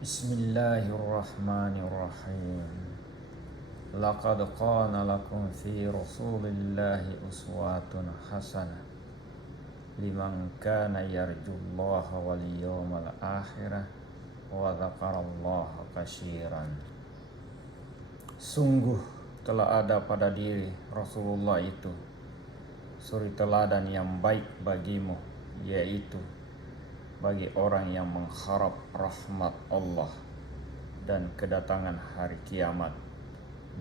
Bismillahirrahmanirrahim. Laqad kana lakum fi Rasulillahi uswatun hasanah liman kana yarjullaha wal yawmal akhirah wa dzakarallaha katsiran. Sungguh telah ada pada diri Rasulullah itu suri teladan yang baik bagimu, yaitu bagi orang yang mengharap rahmat Allah dan kedatangan hari kiamat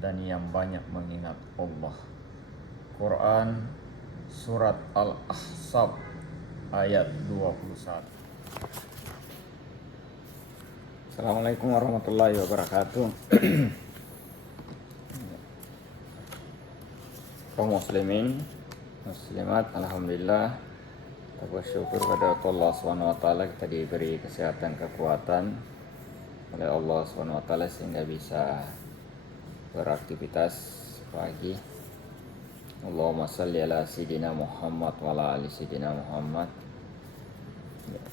dan yang banyak mengingat Allah. Quran Surat Al-Ahzab ayat 21. Assalamualaikum warahmatullahi wabarakatuh. Kaum muslimin, muslimat, alhamdulillah, kita bersyukur pada Allah SWT kita diberi kesehatan, kekuatan oleh Allah SWT sehingga bisa beraktivitas pagi. Allahumma salli ala Sayyidina Muhammad wa ala ali Sayyidina Muhammad.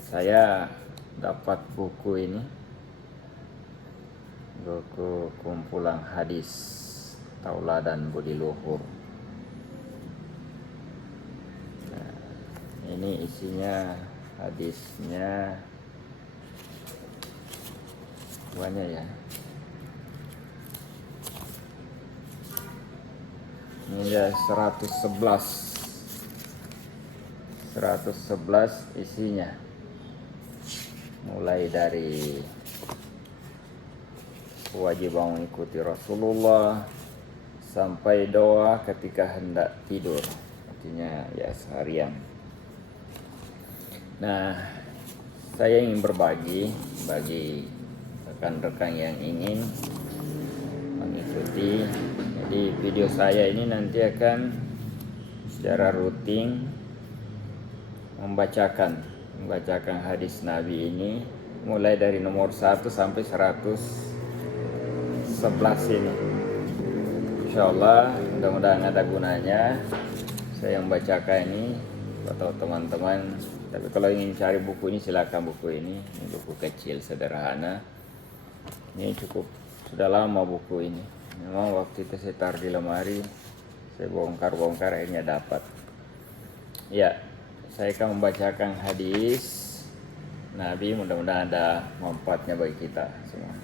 Saya dapat buku ini, buku kumpulan hadis tauladan budi luhur. Ini isinya hadisnya banyak ya. Ini ada 111 isinya. Mulai dari kewajiban mengikuti Rasulullah sampai doa ketika hendak tidur. Artinya ya seharian. Nah, saya ingin berbagi bagi rekan-rekan yang ingin mengikuti. Jadi video saya ini nanti akan secara rutin membacakan hadis Nabi ini mulai dari nomor 1 sampai 111 ini. Insyaallah mudah-mudahan ada gunanya saya membacakan ini atau teman-teman. Tapi kalau ingin cari buku ini silakan buku ini buku kecil sederhana. Ini cukup sudah lama buku ini. Memang waktu itu saya taruh di lemari, saya bongkar akhirnya dapat. Ya, saya akan membacakan hadis Nabi, mudah-mudahan ada manfaatnya bagi kita semua.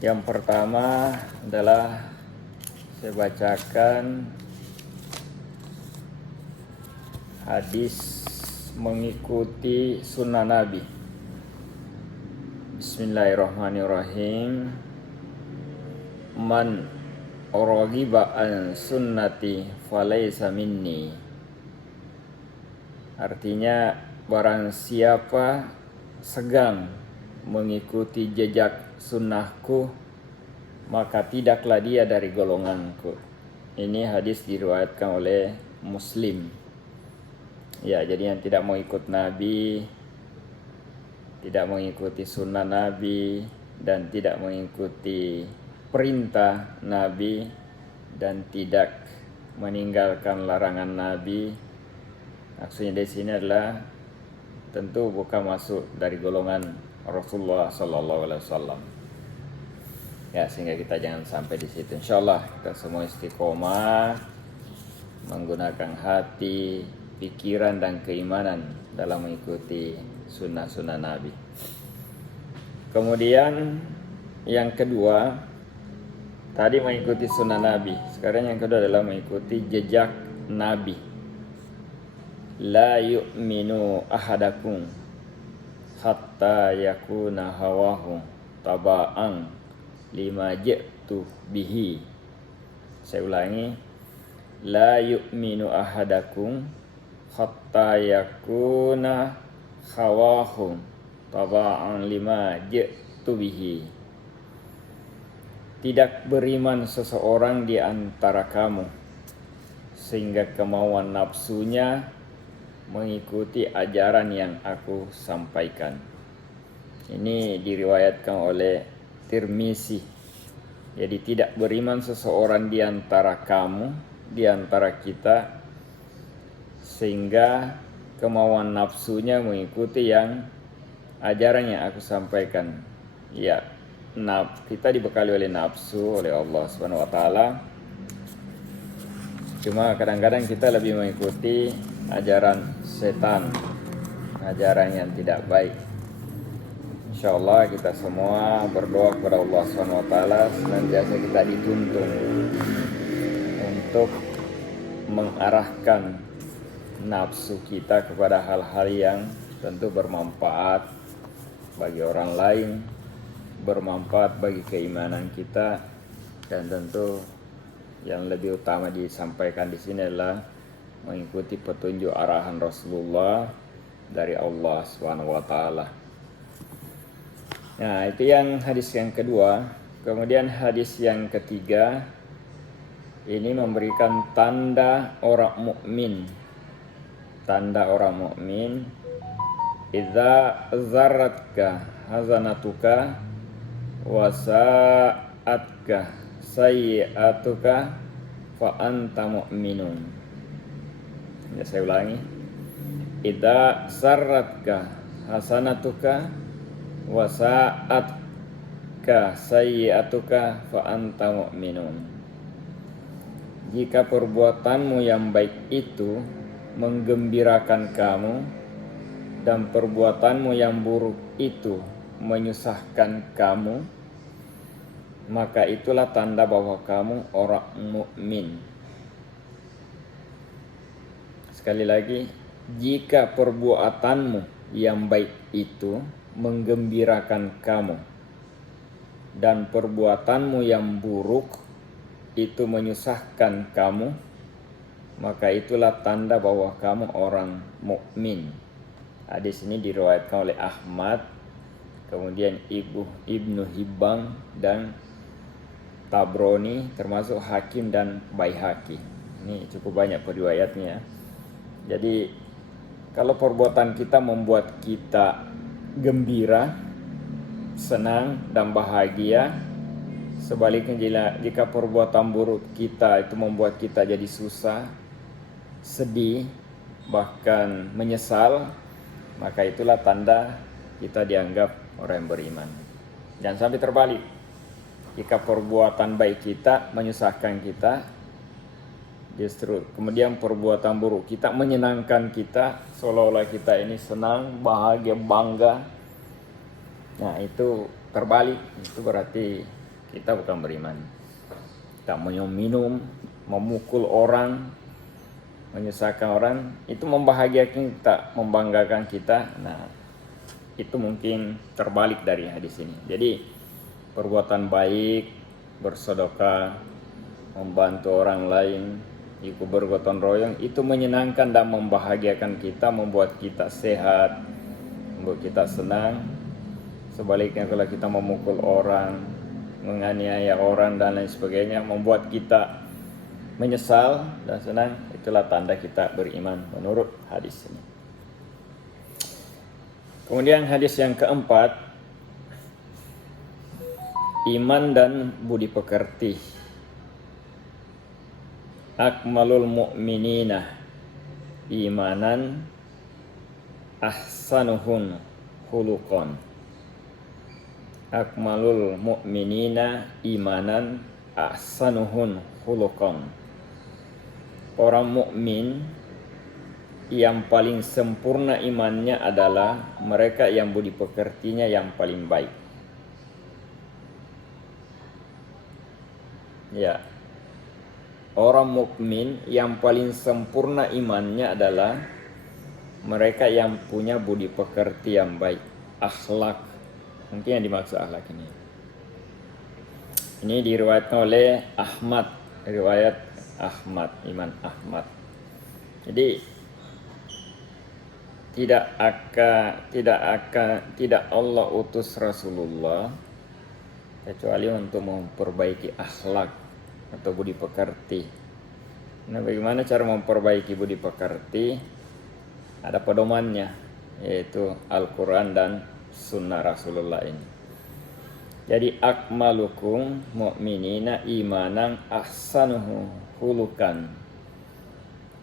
Yang pertama adalah saya bacakan hadis mengikuti sunnah Nabi. Bismillahirrahmanirrahim. Man raghiba an sunnati falaysa minni. Artinya barang siapa segan mengikuti jejak sunnahku, maka tidaklah dia dari golonganku. Ini hadis diriwayatkan oleh Muslim. Ya, jadi yang tidak mau ikut Nabi, tidak mengikuti sunnah Nabi, dan tidak mengikuti perintah Nabi, dan tidak meninggalkan larangan Nabi, maksudnya di sini adalah tentu bukan masuk dari golongan Rasulullah SAW. Ya, sehingga kita jangan sampai di situ. Insyaallah kita semua istiqomah menggunakan hati, pikiran dan keimanan dalam mengikuti sunnah-sunnah Nabi. Kemudian yang kedua, tadi mengikuti sunnah Nabi. Sekarang yang kedua adalah mengikuti jejak Nabi. La yu'minu ahadakum hatta yakuna hawahu taba'an lima ji'tu bihi. Saya ulangi. La yu'minu ahadakum hatta yakuna hawahu taba'an lima ji'tu bihi. Tidak beriman seseorang di antara kamu sehingga kemauan nafsunya mengikuti ajaran yang aku sampaikan. Ini diriwayatkan oleh Tirmizi. Jadi tidak beriman seseorang di antara kamu, di antara kita, sehingga kemauan nafsunya mengikuti yang ajaran yang aku sampaikan. Ya, kita dibekali oleh nafsu oleh Allah Subhanahu wa taala. Cuma kadang-kadang kita lebih mengikuti ajaran setan, ajaran yang tidak baik. Insyaallah kita semua berdoa kepada Allah Subhanahu wa taala senantiasa kita dituntun untuk mengarahkan nafsu kita kepada hal-hal yang tentu bermanfaat bagi orang lain, bermanfaat bagi keimanan kita, dan tentu yang lebih utama disampaikan di sini adalah mengikuti petunjuk arahan Rasulullah dari Allah Subhanahu wa taala. Nah, itu yang hadis yang kedua. Kemudian hadis yang ketiga ini memberikan tanda orang mukmin. Tanda orang mukmin, idza zarratka hazanatuka wa sa'atka sayyi'atuka fa anta mu'minun. Ya, saya ulangi. Idza sarratka hasanatuka wa sa'atka sayyi'atuka fa anta mu'minun. Jika perbuatanmu yang baik itu menggembirakan kamu dan perbuatanmu yang buruk itu menyusahkan kamu, maka itulah tanda bahwa kamu orang mukmin. Sekali lagi, jika perbuatanmu yang baik itu menggembirakan kamu dan perbuatanmu yang buruk itu menyusahkan kamu, maka itulah tanda bahwa kamu orang mukmin. Hadis ini diriwayatkan oleh Ahmad, kemudian Ibnu Hibban dan Tabrani, termasuk Hakim dan Baihaqi. Ini cukup banyak periwayatnya. Jadi kalau perbuatan kita membuat kita gembira, senang dan bahagia, sebaliknya jika perbuatan buruk kita itu membuat kita jadi susah, sedih, bahkan menyesal, maka itulah tanda kita dianggap orang yang beriman. Jangan sampai terbalik. Jika perbuatan baik kita menyusahkan kita, justru kemudian perbuatan buruk kita menyenangkan kita, seolah-olah kita ini senang, bahagia, bangga. Nah, itu terbalik. Itu berarti kita bukan beriman. Kita minum, memukul orang, menyusahkan orang, itu membahagiakan kita, membanggakan kita. Nah, itu mungkin terbalik dari hadis ini. Jadi perbuatan baik, bersedekah, membantu orang lain, ikut bergotong royong, itu menyenangkan dan membahagiakan kita, membuat kita sehat, membuat kita senang. Sebaliknya kalau kita memukul orang, menganiaya orang dan lain sebagainya, membuat kita menyesal dan senang, itulah tanda kita beriman menurut hadis ini. Kemudian hadis yang keempat, iman dan budi pekerti. Akmalul mu'minina imanan ahsanuhun khuluqan. Akmalul mu'minina imanan ahsanuhun khuluqan. Orang mukmin yang paling sempurna imannya adalah mereka yang budi pekertinya yang paling baik. Ya. Orang mukmin yang paling sempurna imannya adalah mereka yang punya budi pekerti yang baik, akhlak. Mungkin yang dimaksud akhlak ini. Ini diriwayatkan oleh Ahmad, riwayat Ahmad, Imam Ahmad. Jadi tidak Allah utus Rasulullah kecuali untuk memperbaiki akhlak atau budi pekerti. Nah, bagaimana cara memperbaiki budi pekerti? Ada pedomannya, yaitu Al-Quran dan Sunnah Rasulullah ini. Jadi akmalukum mu'minina imanan ahsanuhu khuluqan.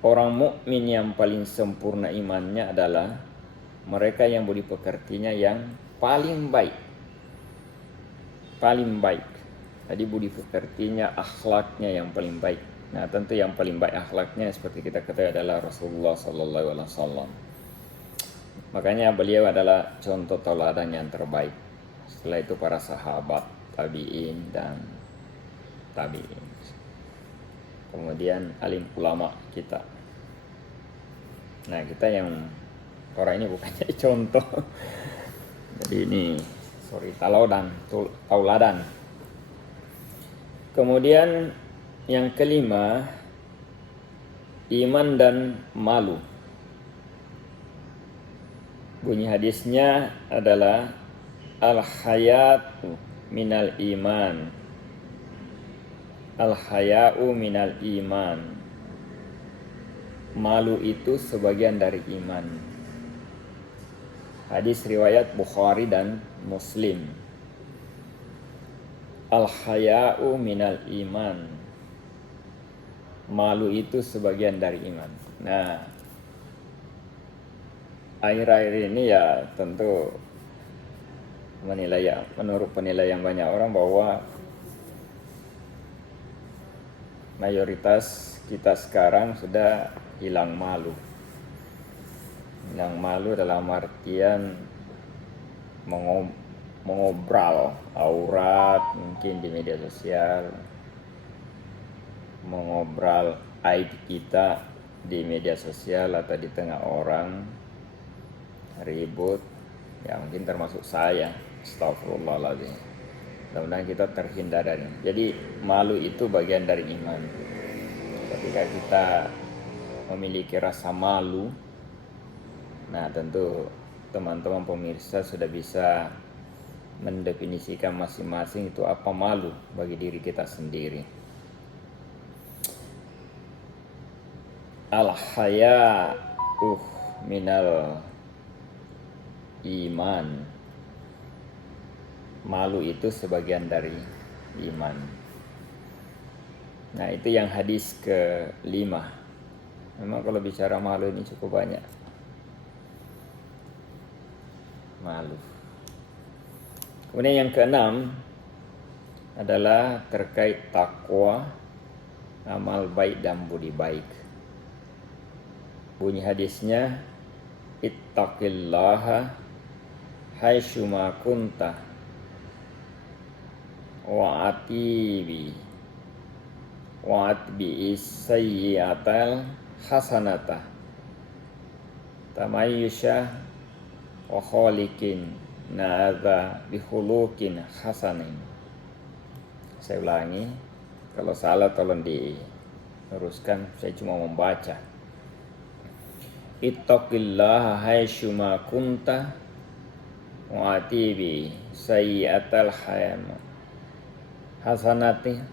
Orang mukmin yang paling sempurna imannya adalah mereka yang budi pekertinya yang paling baik. Jadi budi pekertinya, akhlaknya yang paling baik. Nah, tentu yang paling baik akhlaknya seperti kita ketahui adalah Rasulullah Sallallahu Alaihi Wasallam. Makanya beliau adalah contoh tauladan yang terbaik. Setelah itu para sahabat, tabi'in dan tabi'in. Kemudian alim ulama kita. Nah, kita yang orang ini bukannya contoh. Jadi ini tauladan. Kemudian yang kelima, iman dan malu. Bunyi hadisnya adalah al-hayatu minal iman. Al-haya'u minal iman. Malu itu sebagian dari iman. Hadis riwayat Bukhari dan Muslim. Al-haya'u minal iman. Malu itu sebagian dari iman. Nah, akhir-akhir ini ya tentu menurut penilaian banyak orang bahwa mayoritas kita sekarang sudah hilang malu. Hilang malu dalam artian mengobral aurat mungkin di media sosial, mengobral aib kita di media sosial atau di tengah orang, ribut, ya mungkin termasuk saya. Astagfirullahaladzim. Mudah-mudahan kita terhindar dari. Jadi malu itu bagian dari iman. Ketika kita memiliki rasa malu, nah tentu teman-teman pemirsa sudah bisa mendefinisikan masing-masing itu apa malu bagi diri kita sendiri. Al-haya'u minal iman. Malu itu sebagian dari iman. Nah, itu yang hadis ke-5. Memang kalau bicara malu ini cukup banyak. Malu. Kemudian yang ke-6 adalah terkait takwa, amal baik dan budi baik. Bunyi hadisnya, ittaqillaha haitsuma kunta wa'atbi sayyi'atal hasanata tamayyusha wa khaliqin na'adha bihulukin hasanin. Saya ulangi, kalau salah tolong diluruskan, saya cuma membaca. Ittaqillaha haitsuma kunta wa'atbi sayyi'atal hasanati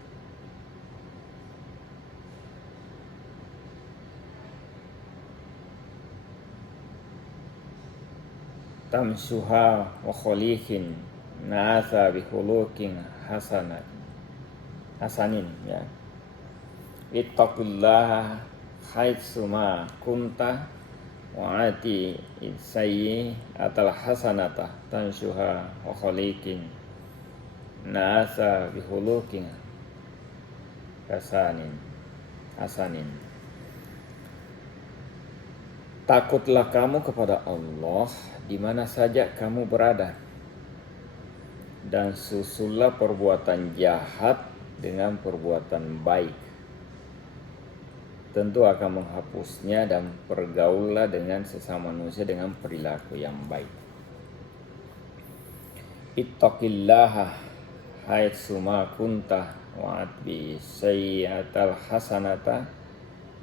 tamsuha wa khaliqin na'asa bihulukin hasanin ya. Ittaqillaha haitsuma kunta wa'ati sayyi'atal hasanata tamsuha wa khaliqin na'asa bihulukin hasanin. Takutlah kamu kepada Allah di mana saja kamu berada, dan susullah perbuatan jahat dengan perbuatan baik. Tentu akan menghapusnya, dan pergaulah dengan sesama manusia dengan perilaku yang baik. Ittaqillaha haitsuma kunta wa'atbi sayyi'atal hasanata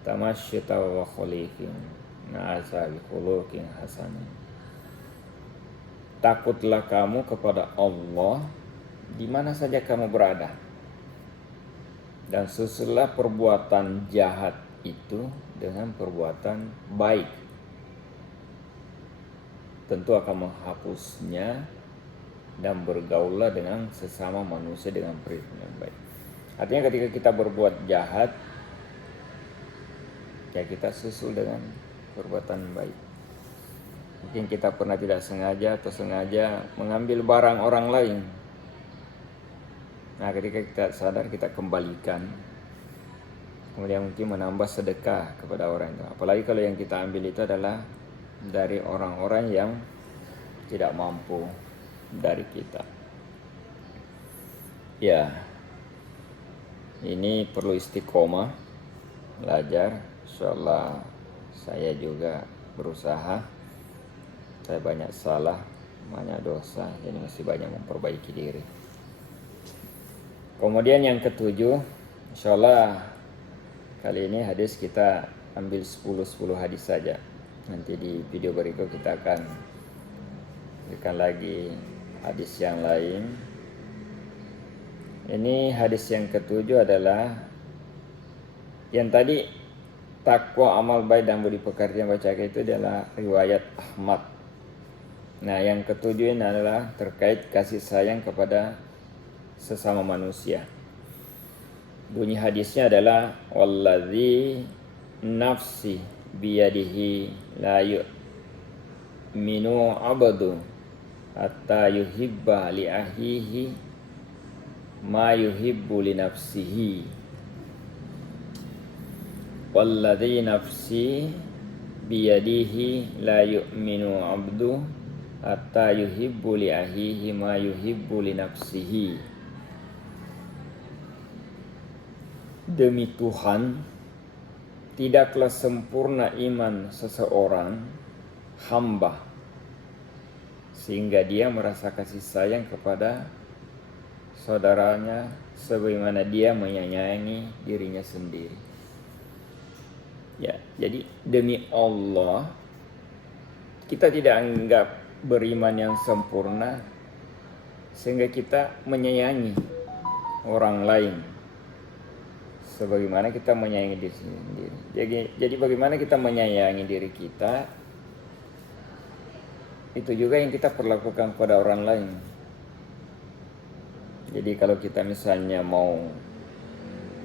tamassyita wa khaliqin na'asa bi khuluqin hasanin. Takutlah kamu kepada Allah di mana saja kamu berada, dan susullah perbuatan jahat itu dengan perbuatan baik. Tentu akan menghapusnya, dan bergaullah dengan sesama manusia dengan perilaku yang baik. Artinya ketika kita berbuat jahat, ya kita susul dengan perbuatan baik. Mungkin kita pernah tidak sengaja atau sengaja mengambil barang orang lain. Nah, ketika kita sadar, kita kembalikan. Kemudian mungkin menambah sedekah kepada orang itu. Apalagi kalau yang kita ambil itu adalah dari orang-orang yang tidak mampu dari kita. Ya, ini perlu istiqomah, belajar. Insyaallah saya juga berusaha. Saya banyak salah, banyak dosa, jadi masih banyak memperbaiki diri. Kemudian yang ketujuh, insyaallah kali ini hadis kita ambil 10 hadis saja. Nanti di video berikut kita akan berikan lagi hadis yang lain. Ini hadis yang ketujuh adalah yang tadi takwa, amal baik dan budi pekerti yang bacakan itu adalah riwayat Ahmad. Nah, yang ketujuh ini adalah terkait kasih sayang kepada sesama manusia. Bunyi hadisnya adalah wallazi nafsi biyadihi la yu'minu abdu hatta yuhibba li ahihi ma yuhibbu li nafsihi. Wallazi nafsi biyadihi la yu'minu abdu hatta yuhibbu li ahihi ma yuhibbu li nafsihi. Demi Tuhan, tidaklah sempurna iman seseorang hamba sehingga dia merasa kasih sayang kepada saudaranya sebagaimana dia menyayangi dirinya sendiri. Ya, jadi demi Allah kita tidak anggap beriman yang sempurna sehingga kita menyayangi orang lain sebagaimana kita menyayangi diri sendiri. Jadi bagaimana kita menyayangi diri kita, itu juga yang kita perlakukan kepada orang lain. Jadi kalau kita misalnya mau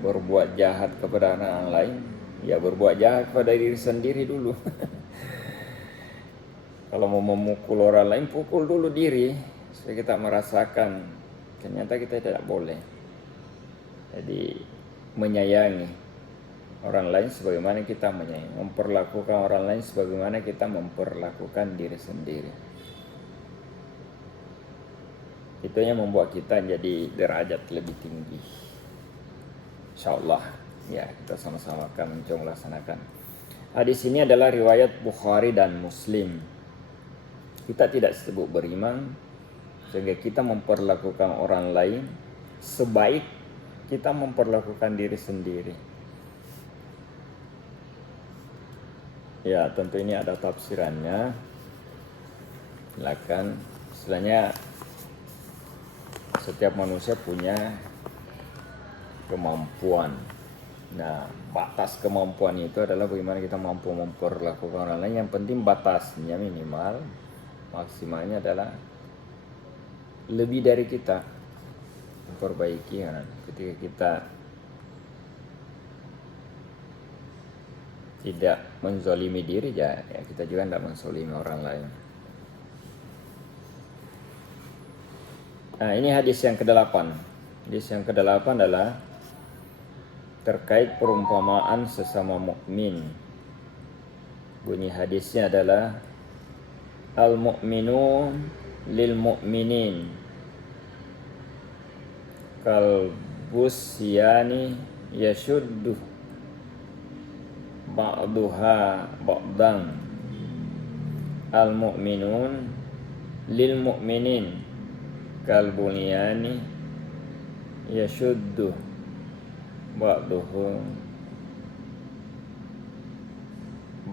berbuat jahat kepada orang lain, ya berbuat jahat kepada diri sendiri dulu. Kalau mau memukul orang lain, pukul dulu diri supaya kita merasakan ternyata kita tidak boleh. Jadi menyayangi orang lain sebagaimana kita menyayangi, memperlakukan orang lain sebagaimana kita memperlakukan diri sendiri. Itu yang membuat kita jadi derajat lebih tinggi. Insyaallah ya, kita sama-sama akan mencoba melaksanakan. Hadis ini adalah riwayat Bukhari dan Muslim. Kita tidak sebut beriman sehingga kita memperlakukan orang lain sebaik kita memperlakukan diri sendiri. Ya, tentu ini ada tafsirannya. Silakan. Istilahnya setiap manusia punya kemampuan. Nah, batas kemampuan itu adalah bagaimana kita mampu memperlakukan orang lain. Yang penting batasnya minimal, maksimalnya adalah lebih dari kita. Memperbaiki ya. Ketika kita tidak menzalimi diri ya kita juga tidak menzalimi orang lain. Nah, ini hadis yang ke-8. Hadis yang ke-8 adalah terkait perumpamaan sesama mukmin. Bunyi hadisnya adalah al-mu'minun lil mu'minin kal busyani yashuddu ba'duha ba'dan. Al mu'minun lil mu'minin kal bunyani yashuddu ba'duhu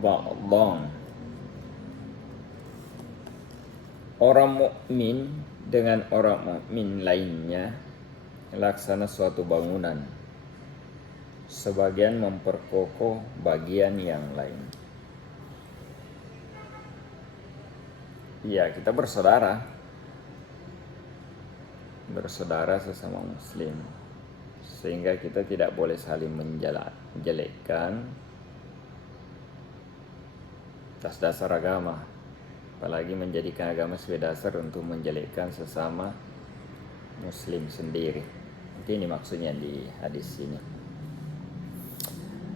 ba'dan. Orang mukmin dengan orang mukmin lainnya laksana suatu bangunan, sebagian memperkokoh bagian yang lain. Ya, kita bersaudara sesama muslim, sehingga kita tidak boleh saling menjelekkan atas dasar agama. apalagi menjadikan agama sebagai dasar untuk menjelekkan sesama muslim sendiri. Ini maksudnya di hadis ini.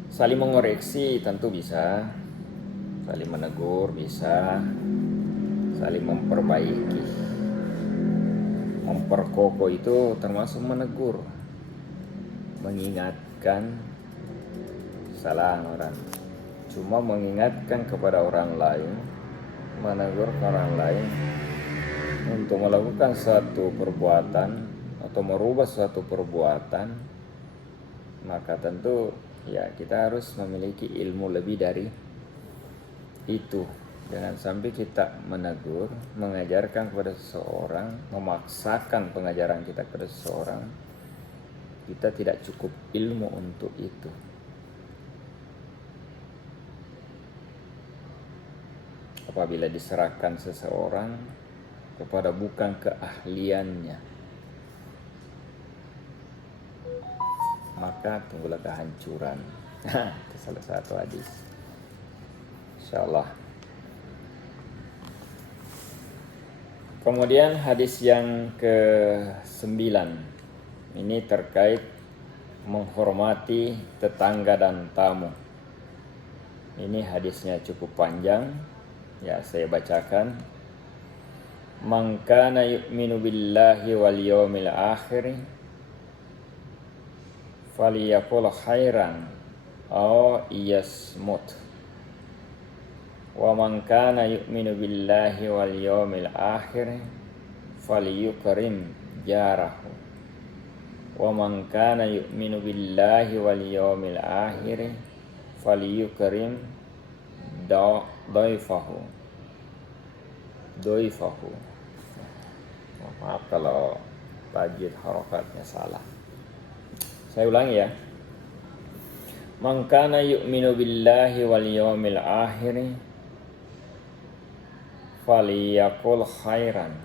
Saling mengoreksi tentu bisa, saling menegur bisa, saling memperbaiki. Memperkokoh itu termasuk menegur, mengingatkan kesalahan orang. Cuma mengingatkan kepada orang lain, menegur orang lain untuk melakukan suatu perbuatan atau merubah suatu perbuatan, maka tentu ya kita harus memiliki ilmu lebih dari itu. Jangan sampai kita menegur, mengajarkan kepada seseorang, memaksakan pengajaran kita kepada seseorang, kita tidak cukup ilmu untuk itu. Apabila diserahkan seseorang kepada bukan keahliannya, maka tunggulah kehancuran. Itu salah satu hadis. Insyaallah. Kemudian hadis yang ke-9. Ini terkait menghormati tetangga dan tamu. Ini hadisnya cukup panjang. Ya, saya bacakan. Man kana yu'minu billahi wal yawmil akhir falyaqul khairan aw yasmut. Wa man kana yu'minu billahi wal yawmil akhir falyukrim jarahu. Wa man kana yu'minu billahi wal yawmil akhir falyukrim dhaifahu. Maaf kalau tajwid harokatnya salah. Saya ulangi ya. Man kana yu'minu billahi wal yawmil akhir faliyaqul khairan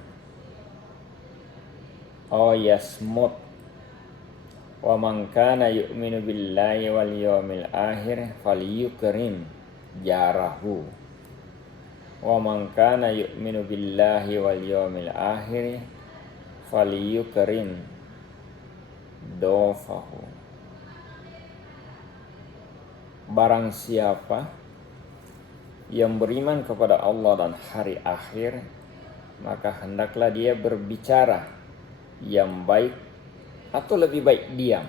aw yasmut. Wa man kana yu'minu billahi wal yawmil akhir falyukrim jarahu. Wa man kana yu'minu billahi wal yawmil akhir falyukrim dofahu. Barang siapa yang beriman kepada Allah dan hari akhir, maka hendaklah dia berbicara yang baik atau lebih baik diam.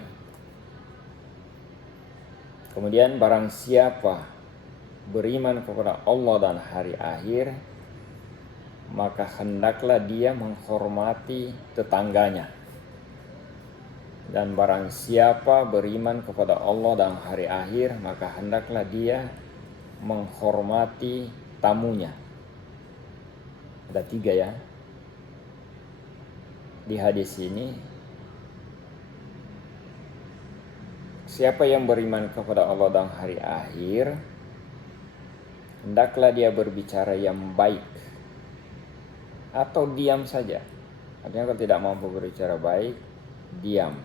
Kemudian barang siapa beriman kepada Allah dan hari akhir, maka hendaklah dia menghormati tetangganya. Dan barang siapa beriman kepada Allah dan hari akhir, maka hendaklah dia menghormati tamunya. Ada 3 ya di hadis ini. Siapa yang beriman kepada Allah dan hari akhir, hendaklah dia berbicara yang baik atau diam saja. Artinya kalau tidak mampu berbicara baik, diam.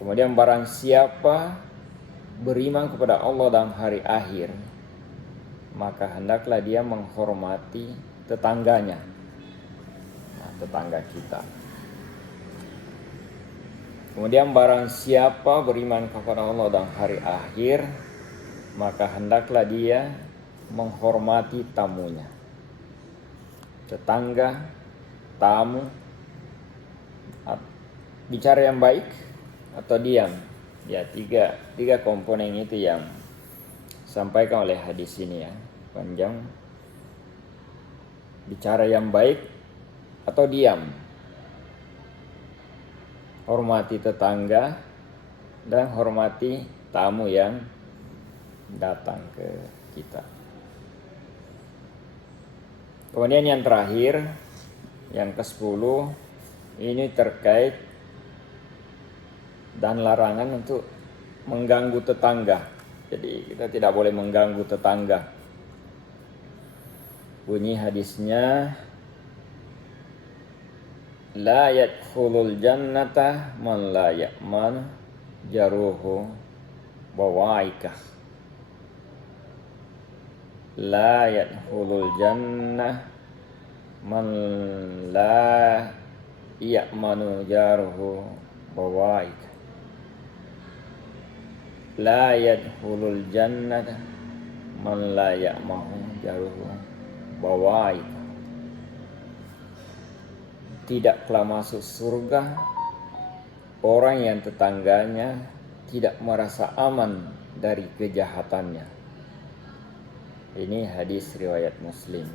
Kemudian barang siapa beriman kepada Allah dan hari akhir, maka hendaklah dia menghormati tetangganya. Nah, tetangga kita. Kemudian barang siapa beriman kepada Allah dan hari akhir, maka hendaklah dia menghormati tamunya. Tetangga, tamu, bicara yang baik atau diam. Ya, tiga komponen itu yang disampaikan oleh hadis ini ya, panjang. Bicara yang baik atau diam. Hormati tetangga dan hormati tamu yang datang ke kita. Kemudian yang terakhir, yang ke-10, ini terkait dan larangan untuk mengganggu tetangga. Jadi kita tidak boleh mengganggu tetangga. Bunyi hadisnya, la yadkhulul jannata man la ya'man jaruhu bawaikah. la yadkhulul jannah man la ya'manu jaruhu bawaik. La yadkhulul jannah man la ya'manu jaruhu bawaik. Tidaklah masuk surga orang yang tetangganya tidak merasa aman dari kejahatannya. Ini hadis riwayat Muslim.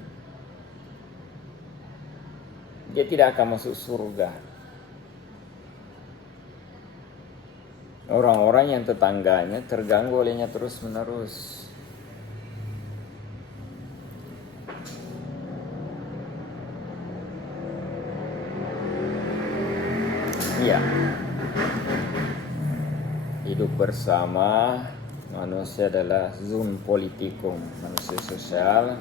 Dia tidak akan masuk surga. Orang-orang yang tetangganya terganggu olehnya terus-menerus. Iya. Hidup bersama manusia adalah zoon politikum, manusia sosial,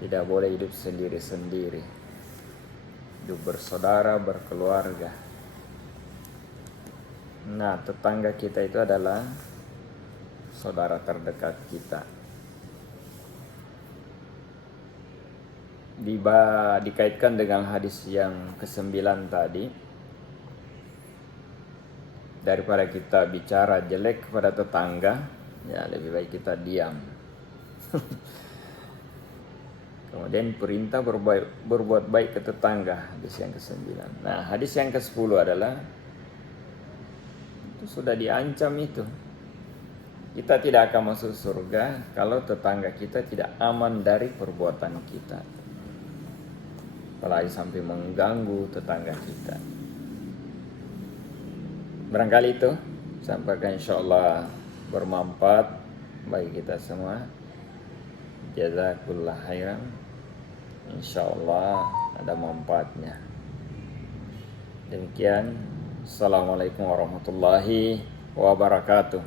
tidak boleh hidup sendiri-sendiri. Hidup bersaudara, berkeluarga. Nah, tetangga kita itu adalah saudara terdekat kita. Dikaitkan dengan hadis yang ke-9 tadi, daripada kita bicara jelek kepada tetangga, ya lebih baik kita diam. Kemudian perintah berbuat baik ke tetangga, hadis yang ke-9. Nah, hadis yang ke-10 adalah itu sudah diancam itu. Kita tidak akan masuk surga kalau tetangga kita tidak aman dari perbuatan kita. Apalagi sampai mengganggu tetangga kita. Barangkali itu sampaikan, insyaallah bermanfaat bagi kita semua. Jazakallah khairan. Insyaallah ada manfaatnya. Demikian. Assalamualaikum warahmatullahi wabarakatuh.